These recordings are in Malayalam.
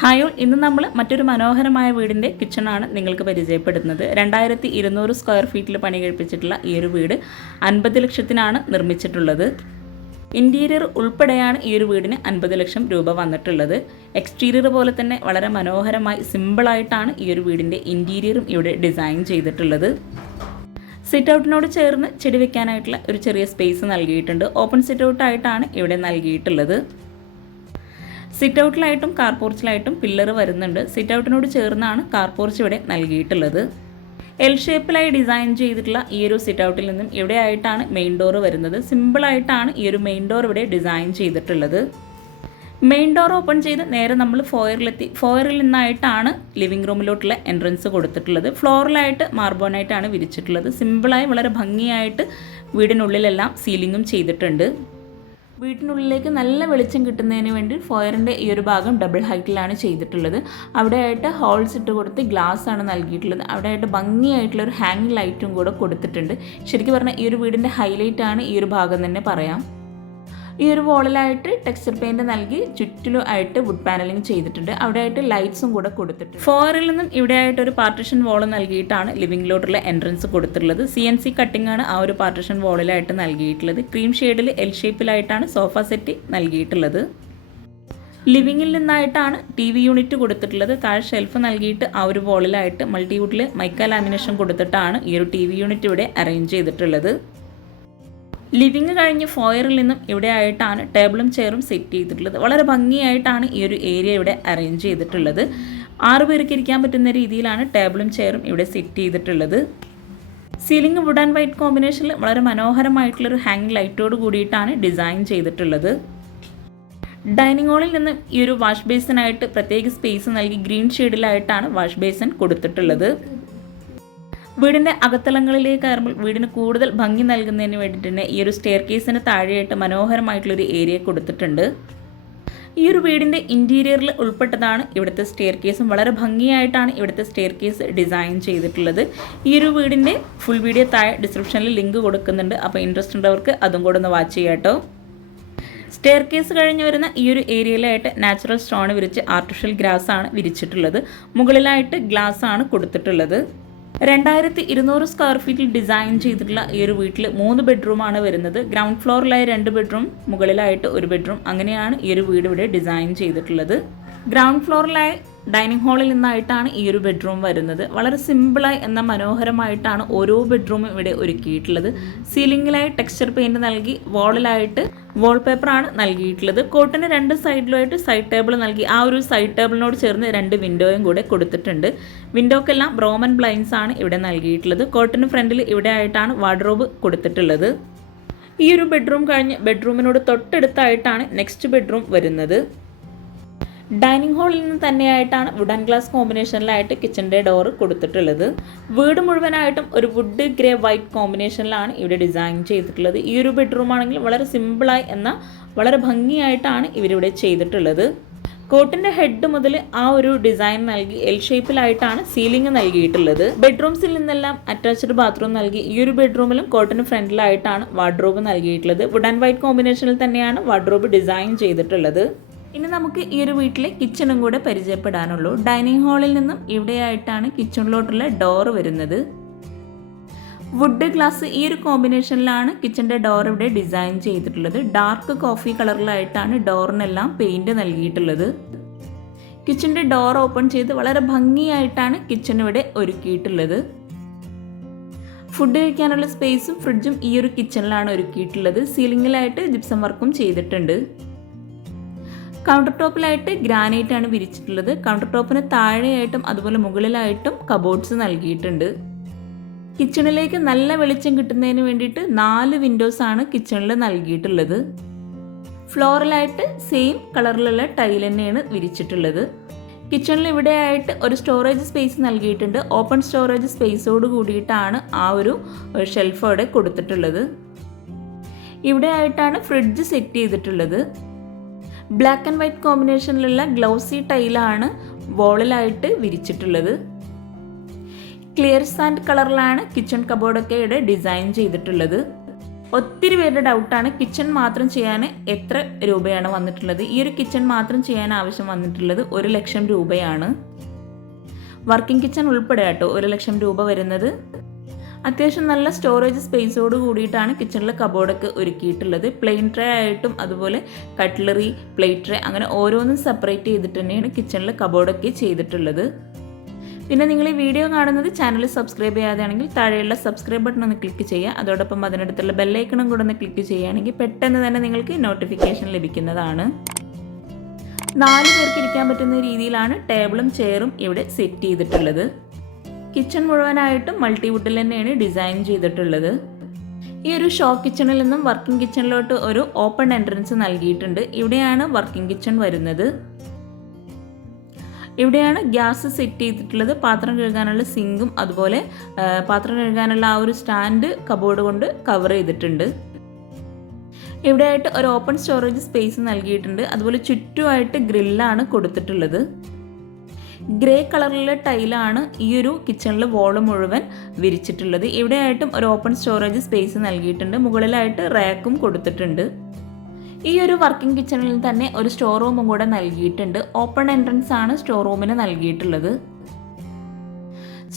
ഹായ് ഇന്ന് നമ്മൾ മറ്റൊരു മനോഹരമായ വീടിന്റെ കിച്ചണാണ് നിങ്ങൾക്ക് പരിചയപ്പെടുത്തുന്നത് രണ്ടായിരത്തി ഇരുന്നൂറ് സ്ക്വയർ ഫീറ്റിൽ പണി കഴിപ്പിച്ചിട്ടുള്ള ഈ ഒരു വീട് അൻപത് ലക്ഷത്തിനാണ് നിർമ്മിച്ചിട്ടുള്ളത്. ഇന്റീരിയർ ഉൾപ്പെടെയാണ് ഈ ഒരു വീടിന് അൻപത് ലക്ഷം രൂപ വന്നിട്ടുള്ളത്. എക്സ്റ്റീരിയർ പോലെ തന്നെ വളരെ മനോഹരമായി സിമ്പിളായിട്ടാണ് ഈ ഒരു വീടിന്റെ ഇന്റീരിയറും ഇവിടെ ഡിസൈൻ ചെയ്തിട്ടുള്ളത്. സിറ്റ് ഔട്ടിനോട് ചേർന്ന് ചെടി വെക്കാനായിട്ടുള്ള ഒരു ചെറിയ സ്പേസ് നൽകിയിട്ടുണ്ട്. ഓപ്പൺ സിറ്റ് ഔട്ടായിട്ടാണ് ഇവിടെ നൽകിയിട്ടുള്ളത്. സിറ്റ് ഔട്ടിലായിട്ടും കാർ പോർച്ചിലായിട്ടും പില്ലർ വരുന്നുണ്ട്. സിറ്റ് ഔട്ടിനോട് ചേർന്നാണ് കാർ പോർച്ച് ഇവിടെ നൽകിയിട്ടുള്ളത്. എൽ ഷേപ്പിലായി ഡിസൈൻ ചെയ്തിട്ടുള്ള ഈ ഒരു സിറ്റ് ഔട്ടിൽ നിന്നും ഇവിടെ ആയിട്ടാണ് മെയിൻ ഡോർ വരുന്നത്. സിമ്പിളായിട്ടാണ് ഈ ഒരു മെയിൻ ഡോർ ഇവിടെ ഡിസൈൻ ചെയ്തിട്ടുള്ളത്. മെയിൻ ഡോർ ഓപ്പൺ ചെയ്ത് നേരെ നമ്മൾ ഫോയറിലെത്തി ഫോയറിൽ നിന്നായിട്ടാണ് ലിവിംഗ് റൂമിലോട്ടുള്ള എൻട്രൻസ് കൊടുത്തിട്ടുള്ളത്. ഫ്ലോറിലായിട്ട് മാർബോണായിട്ടാണ് വിരിച്ചിട്ടുള്ളത്. സിമ്പിളായി വളരെ ഭംഗിയായിട്ട് വീടിനുള്ളിലെല്ലാം സീലിങ്ങും ചെയ്തിട്ടുണ്ട്. വീട്ടിനുള്ളിലേക്ക് നല്ല വെളിച്ചം കിട്ടുന്നതിന് വേണ്ടി ഫോയറിന്റെ ഈ ഒരു ഭാഗം ഡബിൾ ഹൈറ്റിലാണ് ചെയ്തിട്ടുള്ളത്. അവിടെയായിട്ട് ഹോൾസ് ഇട്ട് കൊടുത്ത് ഗ്ലാസ് ആണ് നൽകിയിട്ടുള്ളത്. അവിടെയായിട്ട് ഭംഗിയായിട്ടുള്ള ഒരു ഹാങ്ങിങ് ലൈറ്റും കൂടെ കൊടുത്തിട്ടുണ്ട്. ശരിക്കും പറഞ്ഞാൽ ഈ ഒരു വീടിന്റെ ഹൈലൈറ്റ് ആണ് ഈ ഒരു ഭാഗം തന്നെ പറയാം. ഈ ഒരു വോളിലായിട്ട് ടെക്സ്ചർ പെയിന്റ് നൽകി ചുറ്റിലും ആയിട്ട് വുഡ് പാനലിംഗ് ചെയ്തിട്ടുണ്ട്. അവിടെ ആയിട്ട് ലൈറ്റ്സും കൂടെ കൊടുത്തിട്ടുണ്ട്. ഫോറിൽ നിന്നും ഇവിടെ ആയിട്ട് ഒരു പാർട്ടിഷൻ വോൾ നൽകിയിട്ടാണ് ലിവിംഗിലോട്ടുള്ള എൻട്രൻസ് കൊടുത്തിട്ടുള്ളത്. സി എൻ സി കട്ടിംഗ് ആണ് ആ ഒരു പാർട്ടിഷൻ വോളിലായിട്ട് നൽകിയിട്ടുള്ളത്. ക്രീം ഷെയ്ഡിൽ എൽ ഷേപ്പിലായിട്ടാണ് സോഫ സെറ്റ് നൽകിയിട്ടുള്ളത്. ലിവിങ്ങിൽ നിന്നായിട്ടാണ് ടി വി യൂണിറ്റ് കൊടുത്തിട്ടുള്ളത്. താഴെ ഷെൽഫ് നൽകിയിട്ട് ആ ഒരു വോളിലായിട്ട് മൾട്ടിവുഡിൽ മൈക്ക ലാമിനേഷൻ കൊടുത്തിട്ടാണ് ഈ ഒരു ടി വി യൂണിറ്റ് ഇവിടെ അറേഞ്ച് ചെയ്തിട്ടുള്ളത്. ലിവിങ് കഴിഞ്ഞ് ഫോയറിൽ നിന്നും ഇവിടെ ആയിട്ടാണ് ടേബിളും ചെയറും സെറ്റ് ചെയ്തിട്ടുള്ളത്. വളരെ ഭംഗിയായിട്ടാണ് ഈ ഒരു ഏരിയ ഇവിടെ അറേഞ്ച് ചെയ്തിട്ടുള്ളത്. ആറ് പേർക്ക് ഇരിക്കാൻ പറ്റുന്ന രീതിയിലാണ് ടേബിളും ചെയറും ഇവിടെ സെറ്റ് ചെയ്തിട്ടുള്ളത്. സീലിംഗ് വുഡ് ആൻഡ് വൈറ്റ് കോമ്പിനേഷനിൽ വളരെ മനോഹരമായിട്ടുള്ളൊരു ഹാങ് ലൈറ്റോട് കൂടിയിട്ടാണ് ഡിസൈൻ ചെയ്തിട്ടുള്ളത്. ഡൈനിങ് ഹാളിൽ നിന്ന് ഈ ഒരു വാഷ് ബേസിനായിട്ട് പ്രത്യേക സ്പേസ് നൽകി ഗ്രീൻ ഷെയ്ഡിലായിട്ടാണ് വാഷ് ബേസിൻ കൊടുത്തിട്ടുള്ളത്. വീടിന്റെ അകത്തളങ്ങളിലേക്ക് കയറുമ്പോൾ വീടിന് കൂടുതൽ ഭംഗി നൽകുന്നതിന് വേണ്ടിയിട്ട് തന്നെ ഈ ഒരു സ്റ്റെയർ കേസിന് താഴെയായിട്ട് മനോഹരമായിട്ടുള്ളൊരു ഏരിയ കൊടുത്തിട്ടുണ്ട്. ഈ ഒരു വീടിന്റെ ഇന്റീരിയറിൽ ഉൾപ്പെട്ടതാണ് ഇവിടുത്തെ സ്റ്റെയർ കേസും വളരെ ഭംഗിയായിട്ടാണ് ഇവിടുത്തെ സ്റ്റെയർ കേസ് ഡിസൈൻ ചെയ്തിട്ടുള്ളത്. ഈ ഒരു വീടിന്റെ ഫുൾ വീഡിയോ താഴെ ഡിസ്ക്രിപ്ഷനിൽ ലിങ്ക് കൊടുക്കുന്നുണ്ട്. അപ്പോൾ ഇൻട്രസ്റ്റ് ഉള്ളവർക്ക് അതും കൂടെ ഒന്ന് വാച്ച് ചെയ്യാട്ടോ സ്റ്റെയർ കേസ് കഴിഞ്ഞ് വരുന്ന ഈ ഒരു ഏരിയയിലായിട്ട് നാച്ചുറൽ സ്റ്റോൺ വിരിച്ച് ആർട്ടിഫിഷ്യൽ ഗ്രാസ് ആണ് വിരിച്ചിട്ടുള്ളത്. മുകളിലായിട്ട് ഗ്ലാസ് ആണ് കൊടുത്തിട്ടുള്ളത്. രണ്ടായിരത്തി ഇരുന്നൂറ് സ്ക്വയർ ഫീറ്റിൽ ഡിസൈൻ ചെയ്തിട്ടുള്ള ഈ ഒരു വീട്ടിൽ മൂന്ന് ബെഡ്റൂമാണ് വരുന്നത്. ഗ്രൗണ്ട് ഫ്ലോറിലായി രണ്ട് ബെഡ്റൂം മുകളിലായിട്ട് ഒരു ബെഡ്റൂം അങ്ങനെയാണ് ഈ ഒരു വീട് ഇവിടെ ഡിസൈൻ ചെയ്തിട്ടുള്ളത്. ഗ്രൗണ്ട് ഫ്ലോറിലായി ഡൈനിങ് ഹാളിൽ നിന്നായിട്ടാണ് ഈ ഒരു ബെഡ്റൂം വരുന്നത്. വളരെ സിമ്പിളായി എന്ന മനോഹരമായിട്ടാണ് ഓരോ ബെഡ്റൂമും ഇവിടെ ഒരുക്കിയിട്ടുള്ളത്. സീലിംഗിലായി ടെക്സ്ചർ പെയിന്റ് നൽകി വാളിലായിട്ട് വാൾപേപ്പറാണ് നൽകിയിട്ടുള്ളത്. കോട്ടിന് രണ്ട് സൈഡിലുമായിട്ട് സൈഡ് ടേബിൾ നൽകി. ആ ഒരു സൈഡ് ടേബിളിനോട് ചേർന്ന് രണ്ട് വിൻഡോയും കൂടെ കൊടുത്തിട്ടുണ്ട്. വിൻഡോക്കെല്ലാം ബ്രോമൻ ബ്ലൈൻസ് ആണ് ഇവിടെ നൽകിയിട്ടുള്ളത്. കോട്ടിന് ഫ്രണ്ടിൽ ഇവിടെ ആയിട്ടാണ് വാർഡ്രോബ് കൊടുത്തിട്ടുള്ളത്. ഈ ഒരു ബെഡ്റൂം കഴിഞ്ഞ് ബെഡ്റൂമിനോട് തൊട്ടടുത്തായിട്ടാണ് നെക്സ്റ്റ് ബെഡ്റൂം വരുന്നത്. ഡൈനിങ് ഹാളിൽ നിന്ന് തന്നെയായിട്ടാണ് വുഡൻ ഗ്ലാസ് കോമ്പിനേഷനിലായിട്ട് കിച്ചന്റെ ഡോർ കൊടുത്തിട്ടുള്ളത്. വീട് മുഴുവനായിട്ടും ഒരു വുഡ് ഗ്രേ വൈറ്റ് കോമ്പിനേഷനിലാണ് ഇവിടെ ഡിസൈൻ ചെയ്തിട്ടുള്ളത്. ഈ ഒരു ബെഡ്റൂം ആണെങ്കിൽ വളരെ സിമ്പിളായി എന്ന വളരെ ഭംഗിയായിട്ടാണ് ഇവരിവിടെ ചെയ്തിട്ടുള്ളത്. കോട്ടിന്റെ ഹെഡ് മുതൽ ആ ഒരു ഡിസൈൻ നൽകി എൽ ഷേപ്പിലായിട്ടാണ് സീലിംഗ് നൽകിയിട്ടുള്ളത്. ബെഡ്റൂംസിൽ നിന്നെല്ലാം അറ്റാച്ച്ഡ് ബാത്റൂം നൽകി ഈ ഒരു ബെഡ്റൂമിലും കോട്ടിന് ഫ്രണ്ടിലായിട്ടാണ് വാർഡ്രോബ് നൽകിയിട്ടുള്ളത്. വുഡ് ആൻഡ് വൈറ്റ് കോമ്പിനേഷനിൽ തന്നെയാണ് വാർഡ്രോബ് ഡിസൈൻ ചെയ്തിട്ടുള്ളത്. ഇനി നമുക്ക് ഈ ഒരു വീട്ടിലെ കിച്ചണും കൂടെ പരിചയപ്പെടാനുള്ളൂ. ഡൈനിങ് ഹാളിൽ നിന്നും ഇവിടെയായിട്ടാണ് കിച്ചണിലോട്ടുള്ള ഡോർ വരുന്നത്. വുഡ് ഗ്ലാസ് ഈ ഒരു കോമ്പിനേഷനിലാണ് കിച്ചന്റെ ഡോർ ഇവിടെ ഡിസൈൻ ചെയ്തിട്ടുള്ളത്. ഡാർക്ക് കോഫി കളറിലായിട്ടാണ് ഡോറിനെല്ലാം പെയിന്റ് നൽകിയിട്ടുള്ളത്. കിച്ചന്റെ ഡോർ ഓപ്പൺ ചെയ്ത് വളരെ ഭംഗിയായിട്ടാണ് കിച്ചൺ ഇവിടെ ഒരുക്കിയിട്ടുള്ളത്. ഫുഡ് കഴിക്കാനുള്ള സ്പേസും ഫ്രിഡ്ജും ഈ ഒരു കിച്ചണിലാണ് ഒരുക്കിയിട്ടുള്ളത്. സീലിംഗിലായിട്ട് ജിപ്സം വർക്കും ചെയ്തിട്ടുണ്ട്. കൗണ്ടർ ടോപ്പിലായിട്ട് ഗ്രാനൈറ്റ് ആണ് വിരിച്ചിട്ടുള്ളത്. കൗണ്ടർ ടോപ്പിന് താഴെയായിട്ടും അതുപോലെ മുകളിലായിട്ടും കബോർഡ്സ് നൽകിയിട്ടുണ്ട്. കിച്ചണിലേക്ക് നല്ല വെളിച്ചം കിട്ടുന്നതിന് വേണ്ടിയിട്ട് നാല് വിൻഡോസ് ആണ് കിച്ചണിൽ നൽകിയിട്ടുള്ളത്. ഫ്ലോറിലായിട്ട് സെയിം കളറിലുള്ള ടൈൽ തന്നെയാണ് വിരിച്ചിട്ടുള്ളത്. കിച്ചണിൽ ഇവിടെയായിട്ട് ഒരു സ്റ്റോറേജ് സ്പേസ് നൽകിയിട്ടുണ്ട്. ഓപ്പൺ സ്റ്റോറേജ് സ്പേസോട് കൂടിയിട്ടാണ് ആ ഒരു ഷെൽഫ് അവിടെ കൊടുത്തിട്ടുള്ളത്. ഇവിടെ ആയിട്ടാണ് ഫ്രിഡ്ജ് സെറ്റ് ചെയ്തിട്ടുള്ളത്. ബ്ലാക്ക് ആൻഡ് വൈറ്റ് കോമ്പിനേഷനിലുള്ള ഗ്ലൗസി ടൈലാണ് വോളിലായിട്ട് വിരിച്ചിട്ടുള്ളത്. ക്ലിയർ സാൻഡ് കളറിലാണ് കിച്ചൺ കബോർഡൊക്കെ ഇവിടെ ഡിസൈൻ ചെയ്തിട്ടുള്ളത്. ഒത്തിരി പേരുടെ ഡൗട്ടാണ് കിച്ചൺ മാത്രം ചെയ്യാൻ എത്ര രൂപയാണ് വന്നിട്ടുള്ളത്. ഈ ഒരു കിച്ചൺ മാത്രം ചെയ്യാൻ ആവശ്യം വന്നിട്ടുള്ളത് ഒരു ലക്ഷം രൂപയാണ്. വർക്കിംഗ് കിച്ചൺ ഉൾപ്പെടെ കേട്ടോ ഒരു ലക്ഷം രൂപ വരുന്നത്. അത്യാവശ്യം നല്ല സ്റ്റോറേജ് സ്പേസോട് കൂടിയിട്ടാണ് കിച്ചണിൽ കബോർഡൊക്കെ ഒരുക്കിയിട്ടുള്ളത്. പ്ലെയിൻ ട്രേ ആയിട്ടും അതുപോലെ കട്ട്ലറി പ്ലേറ്റ് ട്രേ അങ്ങനെ ഓരോന്നും സെപ്പറേറ്റ് ചെയ്തിട്ട് തന്നെയാണ് കിച്ചണിൽ കബോർഡൊക്കെ ചെയ്തിട്ടുള്ളത്. പിന്നെ നിങ്ങൾ ഈ വീഡിയോ കാണുന്നത് ചാനൽ സബ്സ്ക്രൈബ് ചെയ്യാതെയാണെങ്കിൽ താഴെയുള്ള സബ്സ്ക്രൈബ് ബട്ടൺ ഒന്ന് ക്ലിക്ക് ചെയ്യുക. അതോടൊപ്പം അതിനടുത്തുള്ള ബെല്ലൈക്കണും കൂടെ ഒന്ന് ക്ലിക്ക് ചെയ്യുകയാണെങ്കിൽ പെട്ടെന്ന് തന്നെ നിങ്ങൾക്ക് നോട്ടിഫിക്കേഷൻ ലഭിക്കുന്നതാണ്. നാല് പേർക്ക് ഇരിക്കാൻ പറ്റുന്ന രീതിയിലാണ് ടേബിളും ചെയറും ഇവിടെ സെറ്റ് ചെയ്തിട്ടുള്ളത്. കിച്ചൺ മുഴുവനായിട്ടും മൾട്ടിവുഡിൽ തന്നെയാണ് ഡിസൈൻ ചെയ്തിട്ടുള്ളത്. ഈ ഒരു ഷോ കിച്ചണിൽ നിന്നും വർക്കിംഗ് കിച്ചണിലോട്ട് ഒരു ഓപ്പൺ എൻട്രൻസ് നൽകിയിട്ടുണ്ട്. ഇവിടെയാണ് വർക്കിംഗ് കിച്ചൺ വരുന്നത്. ഇവിടെയാണ് ഗ്യാസ് സെറ്റ് ചെയ്തിട്ടുള്ളത്. പാത്രം കഴുകാനുള്ള സിങ്കും അതുപോലെ പാത്രം കഴുകാനുള്ള ആ ഒരു സ്റ്റാൻഡ് കബോർഡ് കൊണ്ട് കവർ ചെയ്തിട്ടുണ്ട്. ഇവിടെയായിട്ട് ഒരു ഓപ്പൺ സ്റ്റോറേജ് സ്പേസ് നൽകിയിട്ടുണ്ട്. അതുപോലെ ചുറ്റുമായിട്ട് ഗ്രില്ലാണ് കൊടുത്തിട്ടുള്ളത്. ഗ്രേ കളറിലെ ടൈലാണ് ഈ ഒരു കിച്ചണിൽ വോൾ മുഴുവൻ വിരിച്ചിട്ടുള്ളത്. ഇവിടെയായിട്ടും ഒരു ഓപ്പൺ സ്റ്റോറേജ് സ്പേസ് നൽകിയിട്ടുണ്ട്. മുകളിലായിട്ട് റാക്കും കൊടുത്തിട്ടുണ്ട്. ഈ ഒരു വർക്കിംഗ് കിച്ചണിൽ തന്നെ ഒരു സ്റ്റോർ റൂമും കൂടെ നൽകിയിട്ടുണ്ട്. ഓപ്പൺ എൻട്രൻസ് ആണ് സ്റ്റോർ റൂമിന് നൽകിയിട്ടുള്ളത്.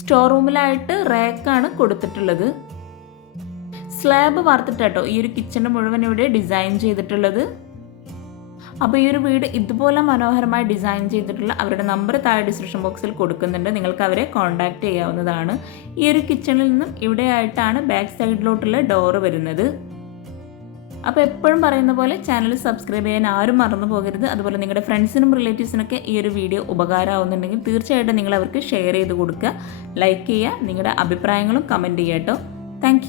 സ്റ്റോർ റൂമിലായിട്ട് റാക്കാണ് കൊടുത്തിട്ടുള്ളത്. സ്ലാബ് വാർത്തിട്ടാട്ടോ ഈ ഒരു കിച്ചണ് മുഴുവൻ ഇവിടെ ഡിസൈൻ ചെയ്തിട്ടുള്ളത്. അപ്പോൾ ഈ ഒരു വീട് ഇതുപോലെ മനോഹരമായി ഡിസൈൻ ചെയ്തിട്ടുള്ള അവരുടെ നമ്പർ താഴെ ഡിസ്ക്രിപ്ഷൻ ബോക്സിൽ കൊടുക്കുന്നുണ്ട്. നിങ്ങൾക്ക് അവരെ കോൺടാക്റ്റ് ചെയ്യാവുന്നതാണ്. ഈ ഒരു കിച്ചണിൽ നിന്നും ഇവിടെയായിട്ടാണ് ബാക്ക് സൈഡിലോട്ടുള്ള ഡോറ് വരുന്നത്. അപ്പോൾ എപ്പോഴും പറയുന്ന പോലെ ചാനൽ സബ്സ്ക്രൈബ് ചെയ്യാൻ ആരും മറന്നു പോകരുത്. അതുപോലെ നിങ്ങളുടെ ഫ്രണ്ട്സിനും റിലേറ്റീവ്സിനൊക്കെ ഈ ഒരു വീഡിയോ ഉപകാരമാവുന്നുണ്ടെങ്കിൽ തീർച്ചയായിട്ടും നിങ്ങൾ അവർക്ക് ഷെയർ ചെയ്ത് കൊടുക്കുക. ലൈക്ക് ചെയ്യുക. നിങ്ങളുടെ അഭിപ്രായങ്ങളും കമന്റ് ചെയ്യാം കേട്ടോ താങ്ക്